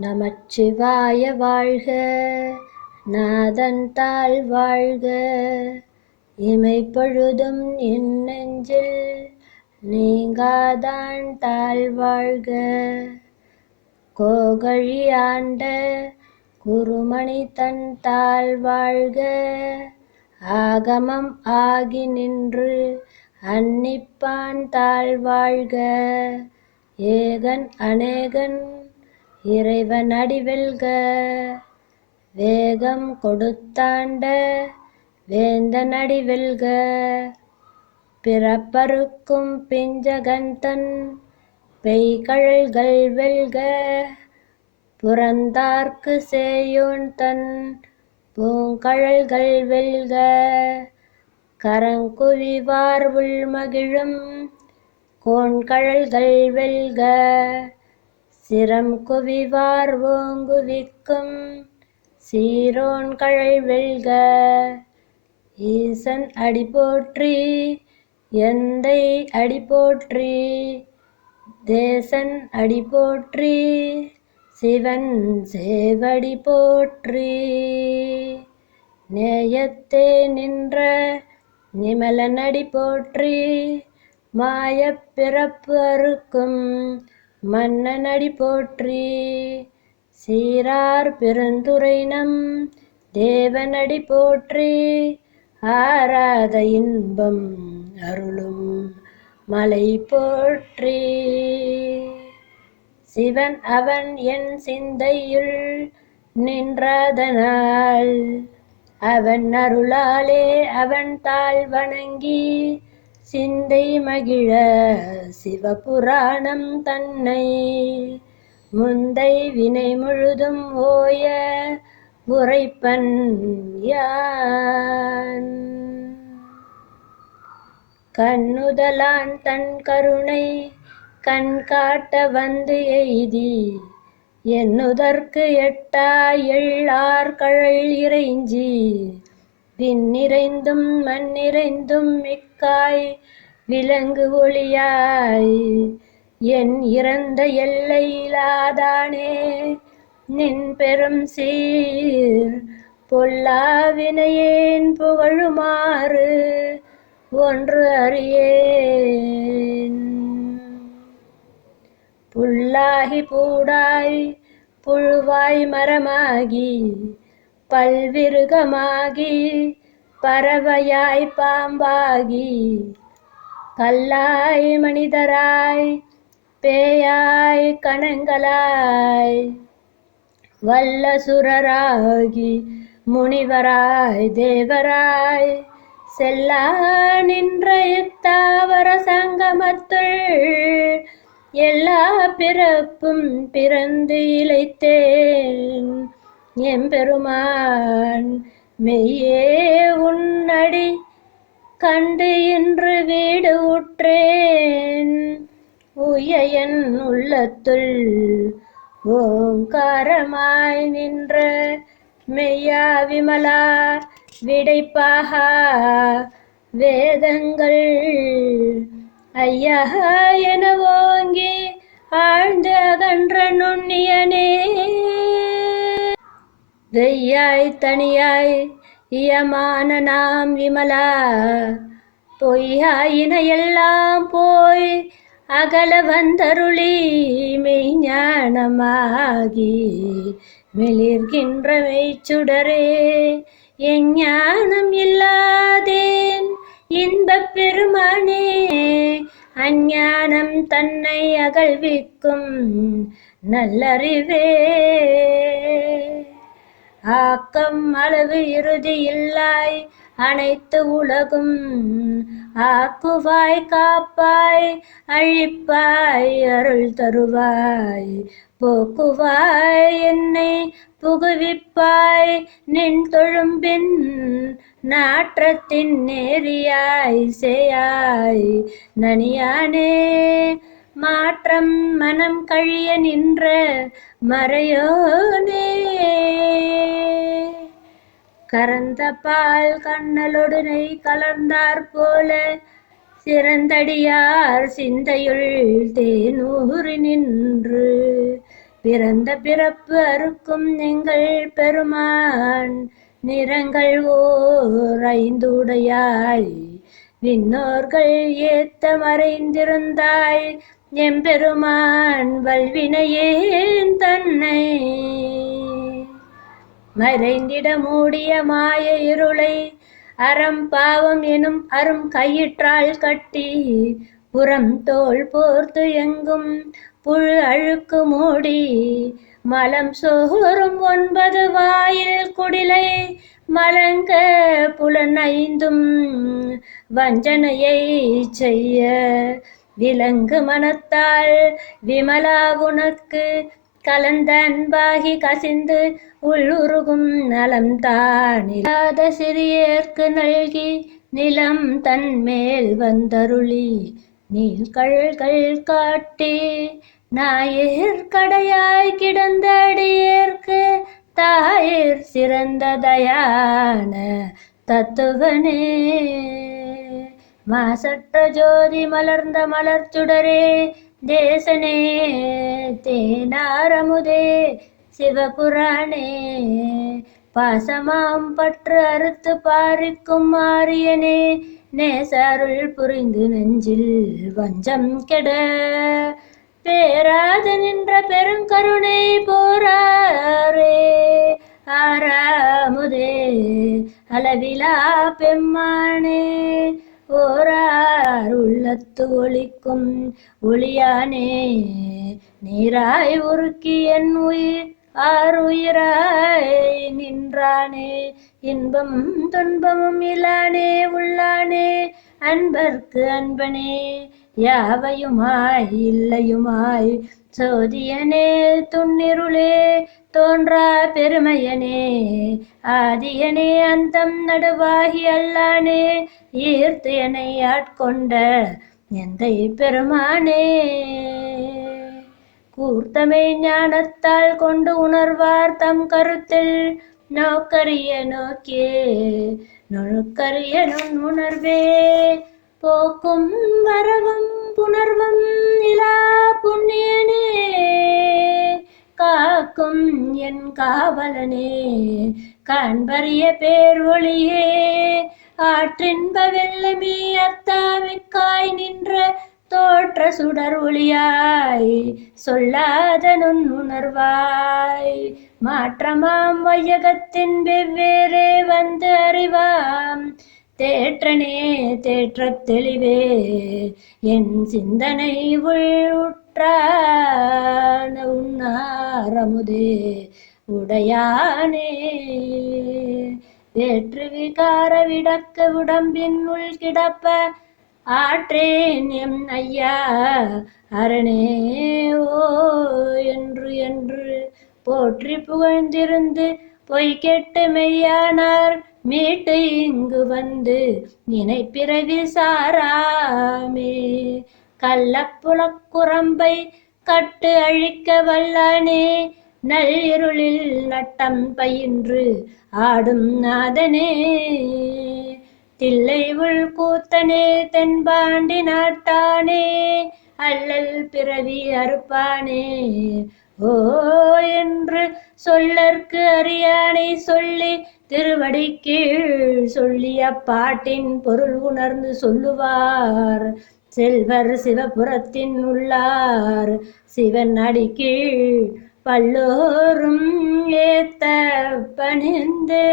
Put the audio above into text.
நமச்சிவாய வாழ்க நாதன் தாழ் வாழ்க. இமை பொழுதும் என் நெஞ்சில் நீங்காதான் தாழ் வாழ்க. கோகழி ஆண்ட குருமணி தன் தாழ் வாழ்க. ஆகமம் ஆகி நின்று அன்னிப்பான் தாழ் வாழ்க. ஏகன் அநேகன் இறைவன் அடிவெல்க வேகம் கொடுத்தாண்ட வேந்தன் அடிவெல்க பிறப்பருக்கும் பிஞ்சகந்தன் பெய்கழல்கள் வெல்க புறந்தார்க்கு சேயோன் தன் பூங்கழல்கள் வெல்க. கரங்குவிவார் உள்மகிழும் கோண்கழல்கள் வெல்க. சிரம் குவிவார் ஓங்குவிக்கும். சீரோன் சீரோன்கழல் வெல்க. ஈசன் அடி போற்றி. எந்தை அடி போற்றி. தேசன் அடி போற்றி. சிவன் சேவடி போற்றி. நேயத்தே நின்ற நிமலன் அடி போற்றி. மாயப் பிறப்பு அறுக்கும். மன்னனடி போற்றி. சீரார் பெருந்துரை நம் தேவனடி போற்றி. ஆராத இன்பம் அருளும் மலை போற்றி. சிவன் அவன் என் சிந்தையுள் நின்றதனால் அவன் அருளாலே அவன் தாழ் வணங்கி சிந்தை மகிழ சிவபுராணம் தன்னை. முந்தை வினை முழுதும் ஓய உரைப்பன் யான். கண்ணுதலான் தன் கருணை கண் காட்ட வந்து எய்தி என்னுதற்கு எட்டா எள்ளார் கழல் இறைஞ்சி. விண்ணிறைந்தும் மண்ணிறைந்தும் மிக்காய் விலங்கு ஒளியாய். என் இறந்த எல்லையிலாதானே நின் பெரும் சீர். பொல்லாவினையேன் புகழுமாறு ஒன்று அறியேன். புல்லாகி பூடாய் புழுவாய் மரமாகி பல்விருகமாகி பறவையாய் பாம்பாகி கல்லாய் மனிதராய் பேயாய் கணங்களாய் வல்லசுரராகி முனிவராய் தேவராய் செல்லா நின்ற இத்தாவர சங்கமத்துள் எல்லா பிறப்பும் பிறந்து இழைத்தேன். எம்பெருமான் மெய்யே உன்னடி கண்டு இன்று வீடு உற்றேன். உயன் உள்ளத்துள் ஓங்காரமாய் நின்ற மெய்யா விமலா விடைப்பாகா வேதங்கள் ஐயா என ஓங்கி வெய்யாய் தனியாய் இயமான நாம் விமலா. பொய்யாயின எல்லாம் போய் அகல வந்தருளி மெய்ஞானமாகி மிளிர்கின்ற மெய்ச்சுடரே எஞ்ஞானம் இல்லாதேன் இன்பப் பெருமானே அஞ்ஞானம் தன்னை அகழ்விக்கும் நல்லறிவே. ஆக்கம் அளவு இறுதி இல்லாய் அனைத்து உலகும் ஆக்குவாய் காப்பாய் அழிப்பாய் அருள் தருவாய். போக்குவாய் என்னை புகுவிப்பாய் நின் தொழும்பின் நாற்றத்தின் நேரியாய் சேயாய். நனியானே மாற்றம் மனம் கழிய நின்ற மறையோனே. கரந்த பால் கண்ணலுடனை கலந்தார் போல சிறந்தடியார் சிந்தையுள் தேனூறி நின்று. பிறந்த பிறப்பு அறுக்கும் எங்கள் பெருமான் நிறங்கள் ஓர் ஐந்துடையாய். விண்ணோர்கள் ஏத்த மறைந்திருந்தாய் எம்பெருமான் வல்வினையேன் தன்னை. மறைந்திட மூடிய மாய இருளை அறம் பாவம் எனும் அரும் கயிற்றால் கட்டி புறம் தோல் போர்த்து எங்கும் புழு அழுக்கு மூடி மலம் சோறும் ஒன்பது வாயில் குடிலை மலங்க புலன் ஐந்தும் வஞ்சனையை செய்ய விலங்கு மனத்தாள் விமலா உனக்கு கலந்த அன்பாகி கசிந்து உள்ளுருகும் நலம் தானில்லாத சிறியேற்கு நல்கி நிலம் தன் மேல் வந்தருளி. நீல் நீள்கள்கள் காட்டி நாயர் கடையாய் கிடந்த அடியேற்கு தாயிற் சிறந்த தயான தத்துவனே. மாசற்ற ஜோதி மலர்ந்த மலர்ச்சுடரே தேசனே தேனாரமுதே சிவபுராணே. பாசமாம் பற்று அறுத்து பாரிக்கும் மாரியனே நேசருள் புரிந்து நெஞ்சில் வஞ்சம் கெட. பேராது நின்ற பெருங்கருணை போராரே ஆறாமுதே அளவிலா பெம்மானே. ஓரார் உள்ளத்து ஒளிக்கும் ஒளியானே நீராய் உருக்கி என் உயிர் ஆறுயிராய் நின்றானே. இன்பம் துன்பமும் இலானே உள்ளானே. அன்பர்க்கு அன்பனே யாவையுமாய் இல்லையுமாய் சோதியனே துன்னிருளே தோன்றா பெருமையனே. ஆதியனே அந்தம் நடுவாகி அல்லானே ஈர்த்து என்னை ஆட்கொண்ட எந்தை பெருமானே. கூர்த்தமை ஞானத்தால் கொண்டு உணர்வார் தம் கருத்தில் நோக்கரிய நோக்கே நுணுக்கரிய நுண் உணர்வே போக்கும் வரவும் புணர்வும் நிலா புண்ணியனே. என் காவலனே கண்பறிய பேர் ஒளியே ஆற்றின்ப வெள்ளமே அத்தாமிக்காய் நின்ற தோற்ற சுடர் ஒளியாய் சொல்லாத நுண் உணர்வாய் மாற்றமாம் வையகத்தின் வெவ்வேறே வந்து அறிவாம். தேற்றனே தேற்ற தெளிவே என் சிந்தனை உள்வுற்றான உன்னாரமுதே உடையானே. வேற்று விகார விடக்க உடம்பின் உள் கிடப்ப ஆற்றேன் எம் ஐயா அரணே. ஓ என்று என்று போற்றி புகழ்ந்திருந்து பொய் கெட்டு மெய்யானார் மீட்டு இங்கு வந்து நினைப்பிறவி சாராமே. கள்ளப்புலக்குரம்பை கட்டு அழிக்க வல்லானே நள்ளிருளில் நட்டம் பயின்று ஆடும் நாதனே. தில்லை உள் கூத்தனே தென்பாண்டி நாட்டானே அல்லல் பிறவி அறுப்பானே. ஓ என்று சொல்லற்கு அறியானை சொல்லி திருவடி கீழ் சொல்லிய பாட்டின் பொருள் உணர்ந்து சொல்லுவார். செல்வர் சிவபுரத்தின் உள்ளார் சிவன் அடி பல்லோரும் ஏத்த பணிந்தே